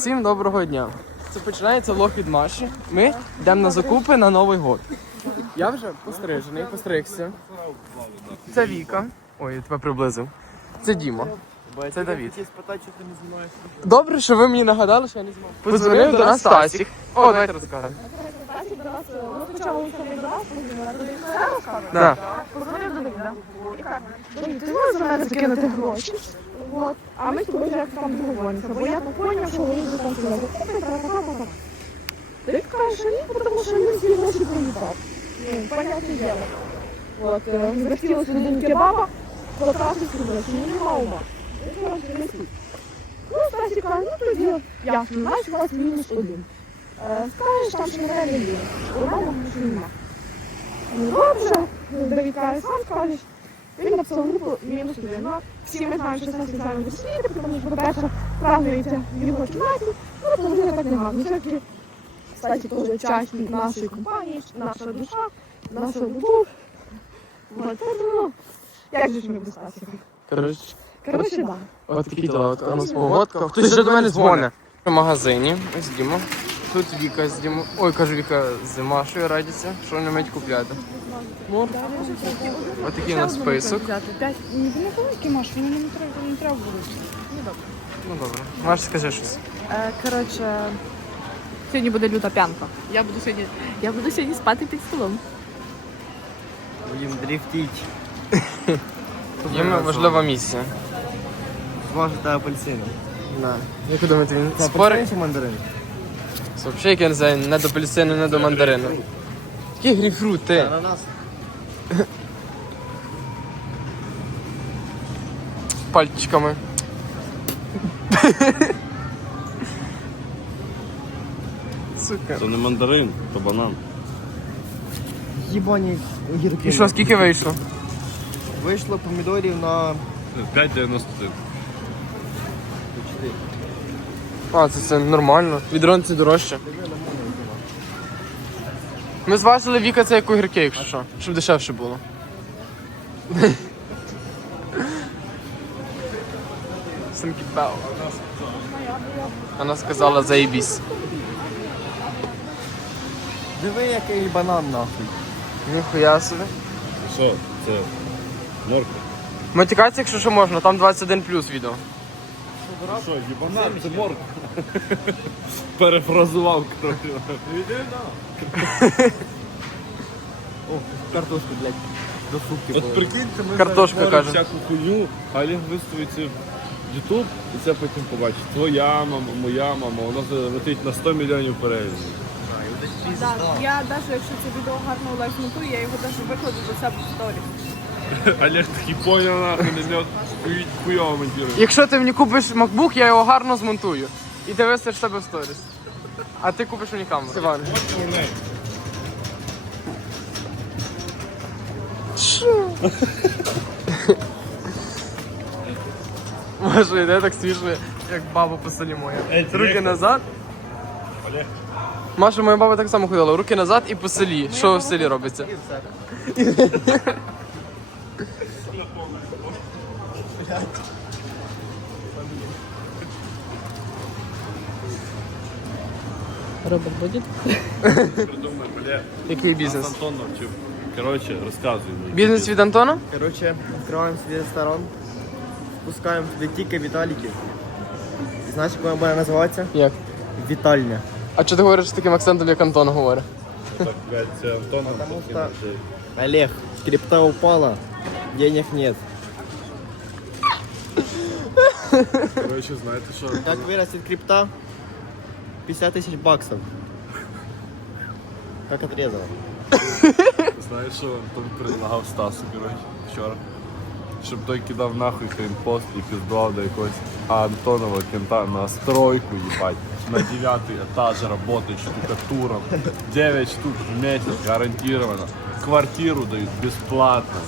Всім доброго дня. Це починається влог від Маші. Ми йдемо на закупи на Новий год. Я вже пострижений, постригся. Це Віка. Ой, я тебе приблизив. Це Діма. Це Давід. Добре, що ви мені нагадали, що я не знімав. Позвонив до нас Стасік. О, давайте розкажемо. Да. Позвонив до Давіда. І каже, «Давід, ти можеш за мене закинути гроші? От. А ми з тобою вже там договоримося, бо я поняв, що вони вже там сказали. Ти кажеш, що ні, тому що він всі гроші проїбав. Ну, понятне діло. От, е, захотілося один кебаба, потратив всі гроші, ну нема ума. Кажу, «Не спіть». Ну, Стасі каже, ну тоді ясно, знаєш, у вас мінус один. Е, Скажеш, там, що мене не є. У мене нема. Ну, добре, Давід каже, сам скажеш. Він написав групу мінус один. Ну, всі ми знаємо, що це соціальні досліди, тому що, по-перше, празднується в його кімнаті, ну, тому що так не гарно. Все-таки, кстати, теж учасник нашої компанії, наша душа, наша любов. Вот, ну, як же ж ми без Стасіка? Коротше, Коротше, да. от такі діла, от у нас погодка. Хтось вже до мене дзвонить. В магазині. Ось Діма. Тут Віка з Дімо. Ой, кажу, Віка з Машою радиться. Що вони мають купляти? Морква. Ось такий у нас список. П'ять, не великий маш, він не треба, не треба буде. Ну добре. Маш, скажи щось. Е, Коротше, сьогодні буде люта п'янка. Я буду сьогодні, я буду сьогодні спати під столом. Будем дрифтить. Їм важлива місія. Смажете апельсини. Да. Як ви думаєте, він спорить? чи мандарин? Взагалі, як я не знаю, не до апельсину, не до мандарину. Які грейпфрути? Ананас. Пальчиками. Сука. Це не мандарин, то банан. Їбані огірки. І що, скільки вийшло? Вийшло помідорів на 5,91. А, це, це нормально. Відрон це дорожче. Ми зважили Віка це як огірки, якщо що, щоб дешевше було. Синки пау. Вона сказала заєбісь. Диви, який банан нахуй. Ніхуя собі. Що? Це морква. Матікація, якщо що можна, там 21 плюс відео. Що, їбанат, це морква. Перефразував, коротше. О, картошку, блядь. До фруктів. От прикиньте, ми Картошка, зараз каже. всяку хуйню, а Олег виставить це в Ютуб і це потім побачить. Твоя мама, моя мама, воно летить на 100 мільйонів переглядів. Так, я навіть якщо це відео гарно лайфнутую, я його навіть викладу до себе в сторіс. Олег такий поняв нахуй, не льот, хуйово монтує. Якщо ти мені купиш MacBook, я його гарно змонтую. І ти висиш себе в сторіс. А ти купиш мені камеру. Іван. Може, йде так свіжо, як баба по селі моя. Руки назад. Маша, моя баба так само ходила. Руки назад і по селі. Що в селі робиться? Робот буде? Придумай, бля. Який бізнес? Антон навчив. Коротше, розказуй. мені. Бізнес від Антона? Короче, відкриваємо свій ресторан. Спускаємо туди тільки Віталіки. І знаєш, як вона буде називатися? Як? Вітальня. А чого ти говориш з таким акцентом, як Антон говорить? Так, блядь, це Антон. Потому що- Олег, крипта упала, денег нет. Коротше, знаєте що? Как вырастет крипта? 50 тысяч баксов. Как отрезало. Знаєш, що Антон предлагав Стасу, коротше, вчора. Щоб той кидав нахуй крім пост і піздував до якогось Антонова кента на стройку, їбать. На дев'ятий етаж работать штукатуром. 9 штук в месяц гарантировано. Квартиру дають безплатно.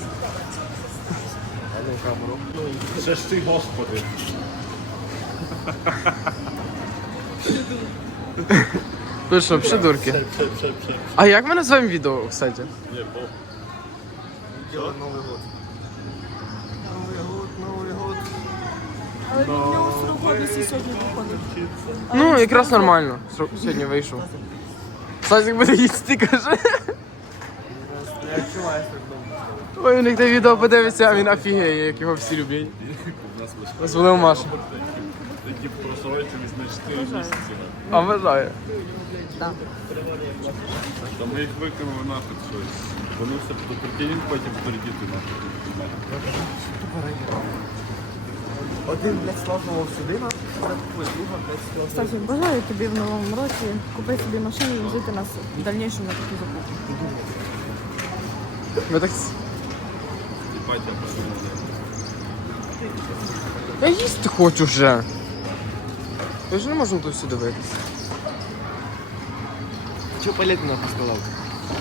Ще ж ти, господи. Ви що, придурки? А як ми називаємо відео, кстати? Ні, похуй. Делать Новый год. Новый год, Новый год. Але в нього срок годності сьогодні виходить. Ну, якраз нормально. Срок Сьогодні вийшов. Сазик буде їсти, каже. Я відчуваю себе вдома. Ой, у них те відео подивиться, а він офігеє, як його всі люблять. У нас вийшло. Позвонив Маша. Такі просрочились на 4 місяці. А вважає. Та ми їх викинули нафиг щось. Вони все по прикинь, потім передіти нафиг. Один, блядь, слажував сюди, на, друга, блядь, слажував. Кстати, бажаю тобі в новому році купити собі машину і возити нас в дальнішому на такі закупки. Ви так... І батя пошли. Я їсти хочу вже. Я ж не можу тут все дивитися. Чого палети нахуй сказав?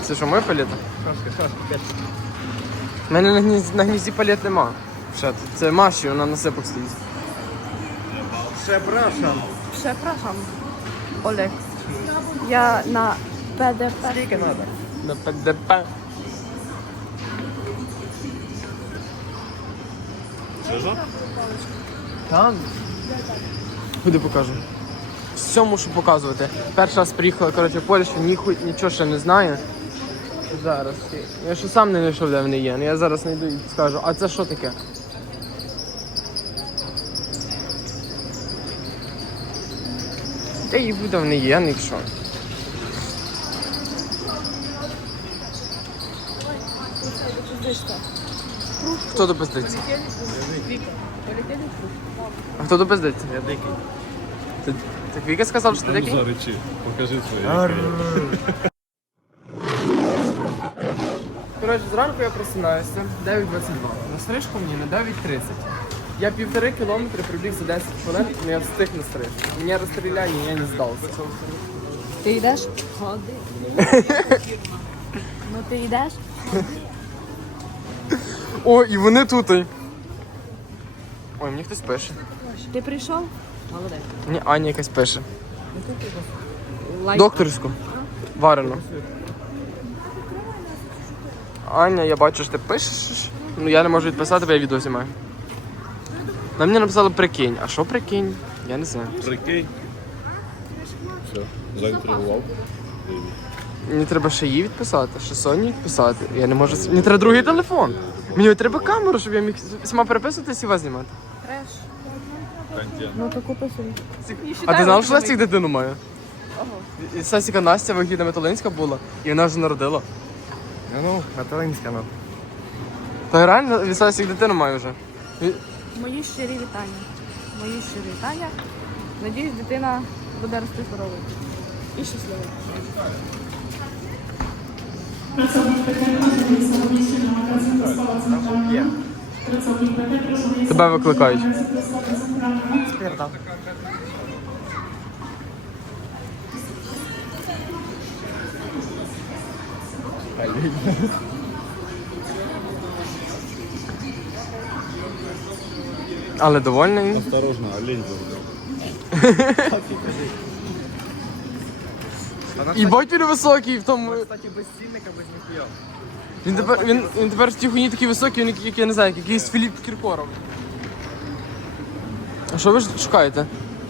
Це що, моя палета? Шашка, шашка, п'ятка. У мене на гнізді, на гнізді палет нема. Ще, це Маші, вона на сипах стоїть. Przepraszam, Олег. Я на ПДП. Скільки надо? На ПДП. Ж? Там. Куди покажу? Все мушу показувати. Перший раз приїхала, коротше, в Польщу, ніхуй, нічого ще не знаю. Зараз. Я ще сам не знайшов, де вони є. Ну, Я зараз знайду і скажу, а це що таке? Та їй буде, вони є, ну якщо. Хто допиздиться? А хто допиздиться? Я дикий. Ти, ти Віка сказав, що ти Ну, такий? за речі. Покажи своє. Коротше, зранку я просинаюся, 9.22. На стрижку мені на 9.30. Я півтори кілометри прибіг за 10 хвилин, але я встиг на стрижку. Мене розстріляли, я не здався. Ти йдеш? Ходи. Ну ти йдеш? О, і вони тут. Ой, мені хтось пише. Ти прийшов? Молодець. Мені Аня якась пише. Лайк. Докторську. Варену. Аня, я бачу, що ти пишеш. Ну я не можу відписати, бо я відео знімаю. На мені написали прикинь. А що прикинь? Я не знаю. Прикинь. Все, заінтригував. Мені треба ще її відписати, ще Соні відписати. Я не можу. Мені треба другий телефон. Мені треба камеру, щоб я міг сама переписуватися і вас знімати. Треш. Ну то купи собі. А ти знав, що Лесик дитину має? І Сесіка Настя вигідна Металинська була, і вона вже народила. Ну, Каталинська, ну. Та реально від Сесік дитину має вже. Мої щирі вітання. Мої щирі вітання. Надіюсь, дитина буде рости здоровою. І щасливою. Є. Тебе викликають. Спірта. Але довольний. Осторожно, олень завжди. І він високий в тому. Кстати, без без ніхуя. Він тепер він, він тепер в тій хуйні такий високий, він як, як я не знаю, якийсь Філіп Кіркоров. А що ви ж шукаєте?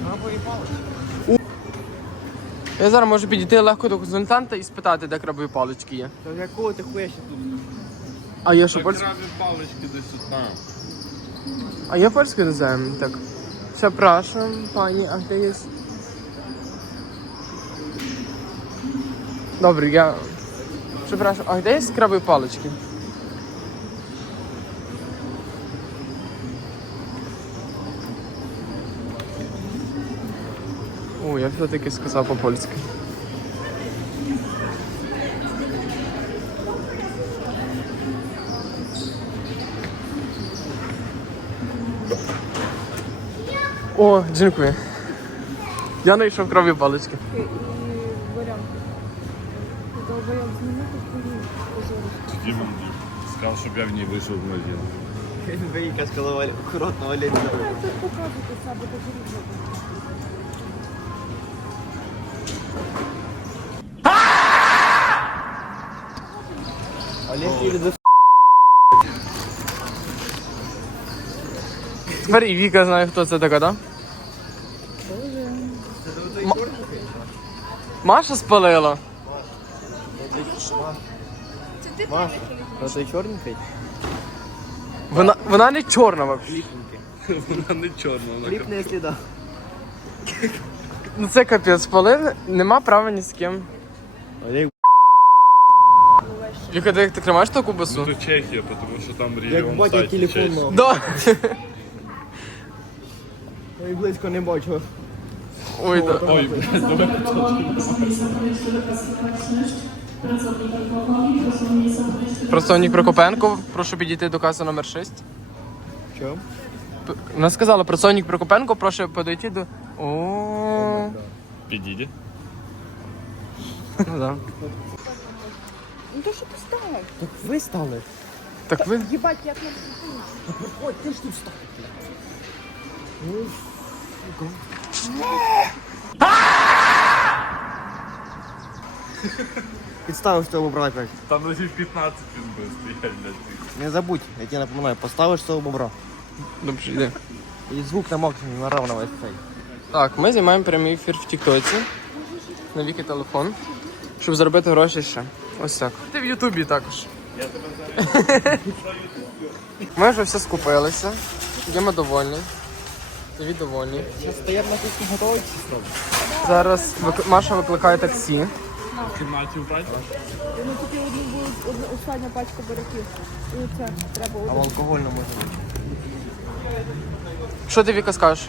Крабові палички. Я зараз можу підійти легко до консультанта і спитати, де крабові палички є. То якого ти хуя ще тут? А є що польська? Крабі палички десь тут там. А є польською не знаю. Так. Przepraszam, pani, a gdzie jest? Dobry, ja... Przepraszam, a gdzie jest kraby pалички? О, я все-таки сказав по-польськи. О, дякую. Я знайшов крові палички. Дімон сказав, щоб я в ній вийшов в магазин. Він виїхав, сказав, акуратно, Олег. Це показуйте себе, покажіть. Олег їде до Тепер і Віка знає, хто це така, так? М- Маша спалила. Маша, То той чорненький? Вона, вона не чорна взагалі. Вона не чорна, вона Кліпне сліда. Ну це капець, спалили, нема права ні з ким. Віка, ти, ти тримаєш ту кубасу? Ну, то Чехія, тому що там як регіон батя сайті телефон мав. Да. Ой, близько не бачу. Ой, да. Ой, блядь, давай. Просонік Прокопенко, прошу підійти до каси номер 6. Чого? П- Вона сказала про Сонік Прокопенко, прошу підійти до. О, Підійди. ну да. Ну то що ти став? Так ви стали. Так ви. Їбать, як на Ой, ти ж тут став. Підставиш цього бобра опять. Там разів 15 він би стоять, блядь. Не забудь, я тебе напоминаю, поставиш цього бобра. Добре, йде. І звук на максимум на равно весь цей. Так, ми знімаємо прямий ефір в Тіктоці. На віки телефон. Щоб заробити гроші ще. Ось так. Ти в Ютубі також. Я тебе зараз. Ми вже все скупилися. Йдемо довольні. Давід довольний. Зараз стоять на кухні готовий чи що? Зараз Маша викликає таксі. В кімнаті вбрати? Ну тільки одну остання пачка буряків. І це треба А в один. алкогольно може бути. Що ти Віка скажеш?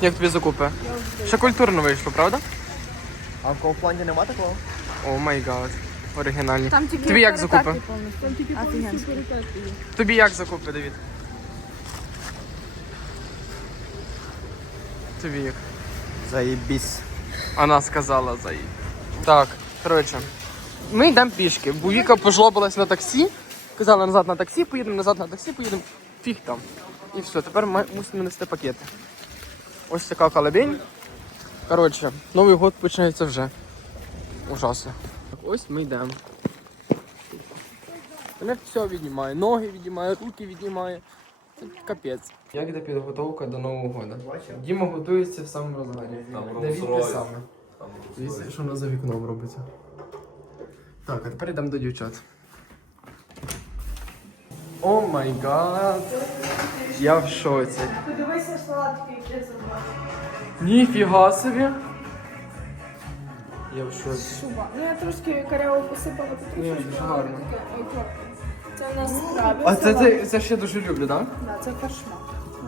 Як тобі закупи? Ще культурно вийшло, правда? А в Кауфланді нема такого? О май гад. Оригінальні. Там тільки Тобі як закупи? повністю. Там тільки повністю є. Тобі як закупи, Давід? Тобі як? Заєбісь. Вона сказала за її. Так, коротше. Ми йдемо пішки. Бо Віка пожлобилась на таксі. Казала назад на таксі, поїдемо, назад на таксі, поїдемо. Фіг там. І все, тепер ми мусимо нести пакети. Ось така колобень. Коротше, Новий год починається вже. Ужасно. Так, ось ми йдемо. Мене все віднімає, ноги віднімає, руки віднімає. Це капець. Як йде підготовка до Нового года? Діма готується в самому розгаді. Там Давід те саме. Дивіться, що нас за вікном робиться. Так, а тепер йдемо до дівчат. О май гад! Я в шоці. Подивися салатки, які забрали. Ніфіга собі! Я в шоці. Шуба. Ну я трошки каряво посипала, Ні, тому дуже гарно. Це у нас краби. А це, це, це ще дуже люблю, так? Да, це фаршмак.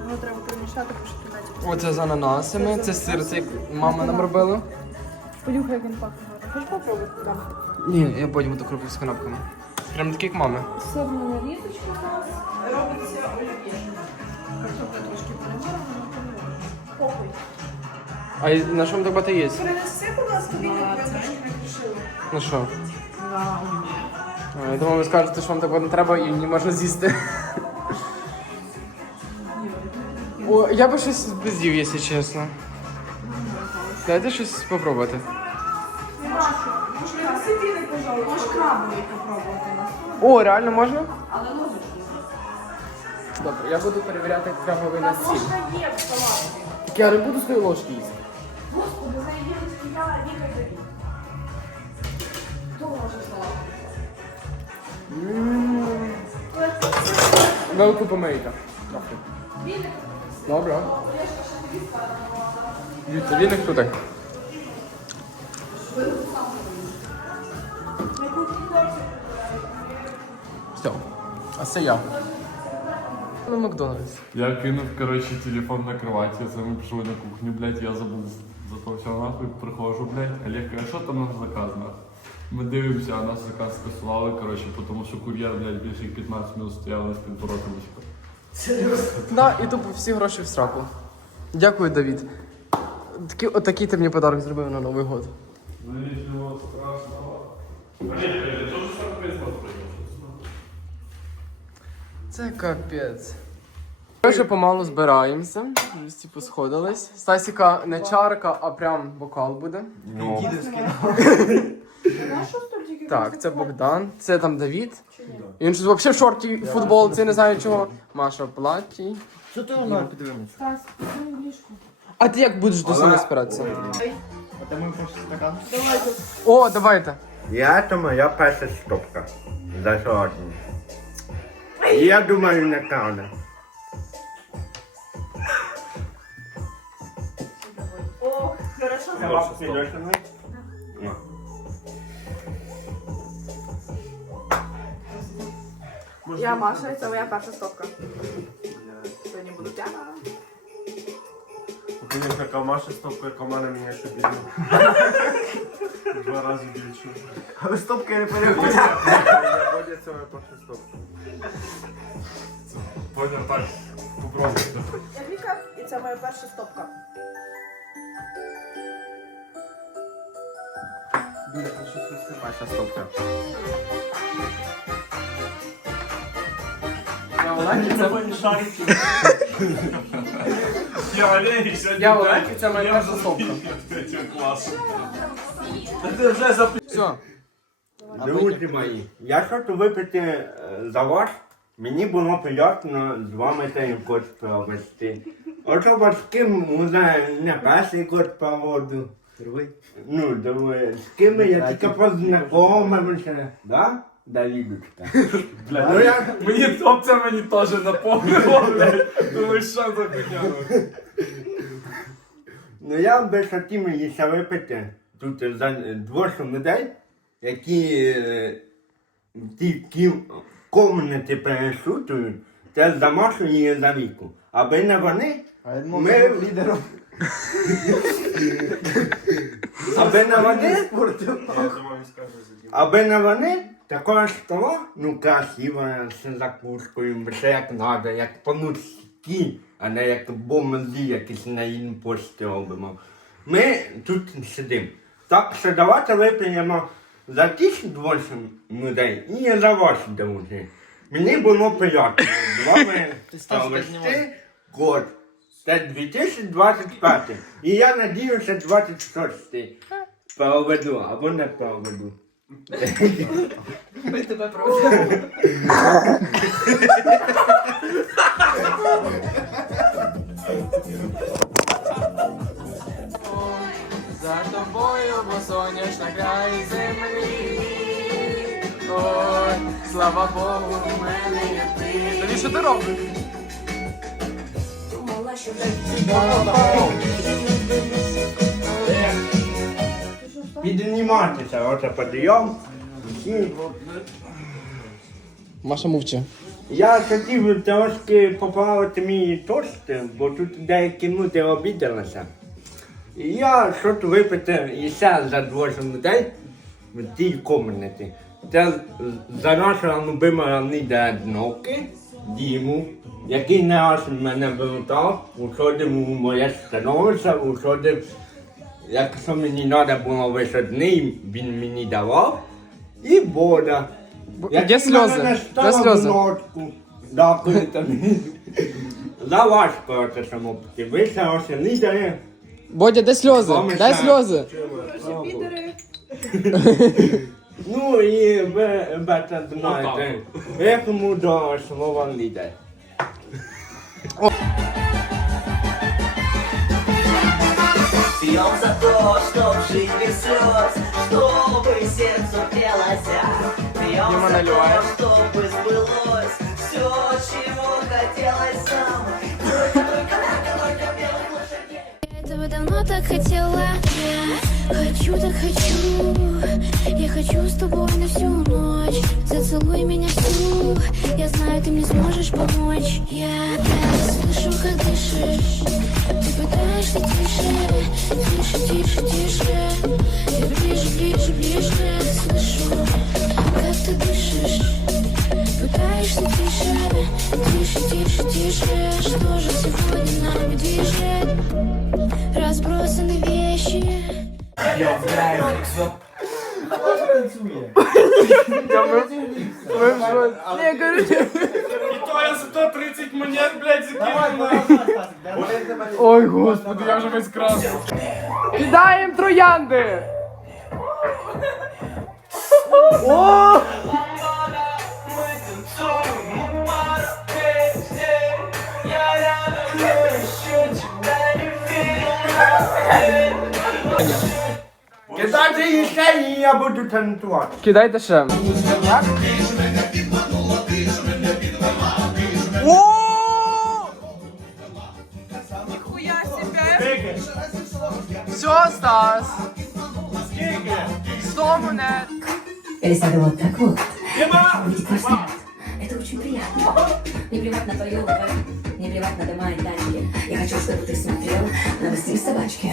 Його треба перемішати, пошукати. Оце з ананасами, це сир, це мама нам робила. Понюхай, як він пахне. Хочеш попробувати там? Ні, я потім буду кропив з канапками. Прям такі, як мами. Сирна нарізочка у нас робиться олів'є. Картопля трошки переморена, Похуй. А й- на що так багато є? Принеси, будь ласка, я трошки накришила. Ну що? А, Я думав, ви скажете, що вам такого не треба і не можна з'їсти. О, я би щось бездів, якщо чесно. Дайте щось спробувати. Пожалуйста. Можеш крабовий попробувати нас. О, реально можна? Але ложечку. Добре, я буду перевіряти крабовий на сіль. Ложка є в салаті. Так я не буду свої ложки їсти. Господи, заїдь, я нікай тобі. Хто може салат? Велику помийка. Трохи. Добре. Дивіться, віник тут. Все. А це я. На Макдональдс. Я кинув, коротше, телефон на кроваті, це ми пішли на кухню, блядь, я забув за то все нахуй, приходжу, блядь, Олег каже, що там наш заказ, нахуй? Ми дивимося, а наш заказ скасували, коротше, тому що кур'єр, блядь, більше як 15 минут стояв на співпороти Да, і тупо всі гроші в сраку. Дякую, Давід. Такий, отакий ти мені подарок зробив на Новий год. Ну, нічого страшного. Олег каже, що ж сам призвав Це капець. Ми вже помалу збираємося. Вже типу сходились. Стасіка не чарка, а прям бокал буде. Так, це Богдан, це там Давід. Він щось взагалі в шорті футболці, не знаю чого. Маша в платі. Що ти воно підвернеш? Стас, в ліжку. А ти як будеш до себе спиратися? О, давайте. Я то моя перша стопка за сьогодні. Я думаю, не кавна. О, хорошо. Я Маша, це моя перша стопка. Сьогодні буду п'яна. Звісно, камаша стопка, яка в мене мені ще більше. Два рази більше. Але стопка я не поняв. Я це моя перша. Поняв, так. Попробуй. Я Віка, і це моя перша стопка. Перша стопка. Я Олег, це Я Олег, сьогодні Я Олег, це моя перша стопка. клас. Все. Друзі мої, я хочу випити е, за вас. Мені було приємно з вами цей год провести. З ким може не перший год проводу. Другий. Ну, давай, з ким я тільки познайомився, да? Давідочка. Ну я Мені топ це мені теж напомнило, блядь. Думаю, що за хуйня? Ну я би хотів її ще випити тут за двох людей, які е, ті кім комнати перешутують, це і за віку. Аби не вони, Ми- лідером. аби не вони, аби не вони, такого стола, ну красиво, з закускою, все як надо, як по-людськи, а не як бомбі якісь на інпості робимо. Ми тут сидимо. Так що давайте вип'ємо за тих двох людей і за ваші друзі. Мені було приємно з вами провести год. Це 2025. І я надіюся 26 проведу або не проведу. Ми тебе просимо. За тобою, бо сонячна край землі. Ой, слава Богу, у мене є ти. Тоді що ти робиш? Підніматися, оце підйом. І Маша мовчи. Я хотів трошки поправити мій тост, бо тут деякі люди обідалися. І я щось випити і ще за двох людей в тій кімнаті. Це за нашого любимого Ніда Одноки, Діму, який не раз мене вилутав, уходив у моє становище, уходив, якщо мені треба було вихідний, він мені давав. І Бода. Де сльози? Де сльози? Да, коли там. Заважко це самопити. Ви це ось лідери. Бодя, де сльози? Мами, Дай так. сльози. Підери. Ну і ви, ви це знаєте. Якому до слова лідер. Пьем за то, чтоб жить без слез, чтобы сердцу пелось. Пьем Дима за наливает. то, чтобы сбылось все, чего хотелось нам. Этого давно так хотела. Я хочу, так хочу. Я хочу с тобой на всю ночь. Зацелуй меня всю. Я знаю, ты мне сможешь помочь. Я слышу, как дышишь. Ты пытаешься тише. Тише, тише, тише yandı. Oo! Кидай еще я буду танцевать. Кидай это шам. О! Все, Стас. Сто монет. Пересяду вот так вот. Взгляд. Это очень приятно. Не плевать на твою лапу, не плевать на дома и тачки. Я хочу, чтобы ты смотрел на быстрые собачки.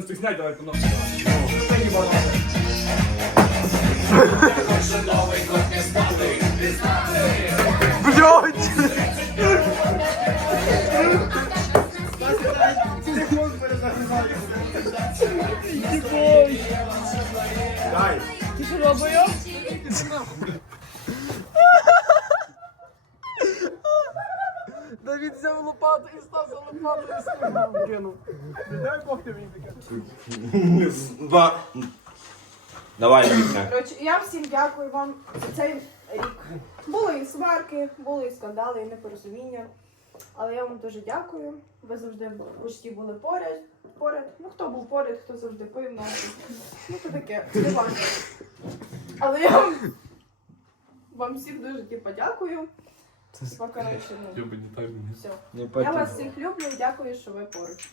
11 снять, давай по нахуй. Бля! Два. Давай, Віка. Коротше, я всім дякую вам за цей рік. Були і сварки, були і скандали, і непорозуміння. Але я вам дуже дякую. Ви завжди почти були поряд. поряд. Ну хто був поряд, хто завжди пив, ну, ну то таке, не важливо. Але я вам, вам всім дуже типу, дякую. Коротше, ну, Люби, не так мені. все. Не Я потім. вас всіх люблю і дякую, що ви поруч.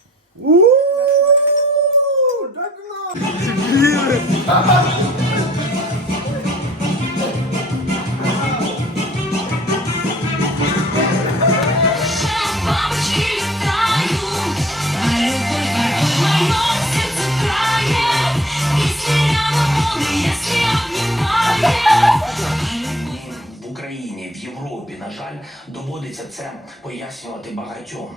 В Україні, в Європі, на жаль, доводиться це пояснювати багатьом.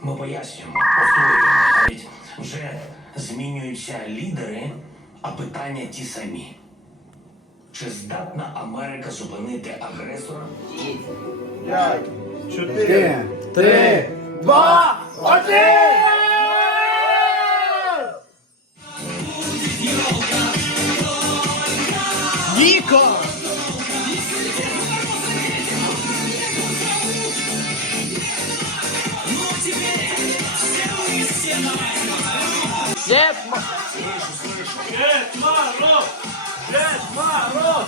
Ми пояснюємо, повторюємо, навіть вже змінюються лідери, а питання ті самі. Чи здатна Америка зупинити агресора? П'ять, чотири, три, два, один! Дед, Мороз! Дед Мороз! Дед коло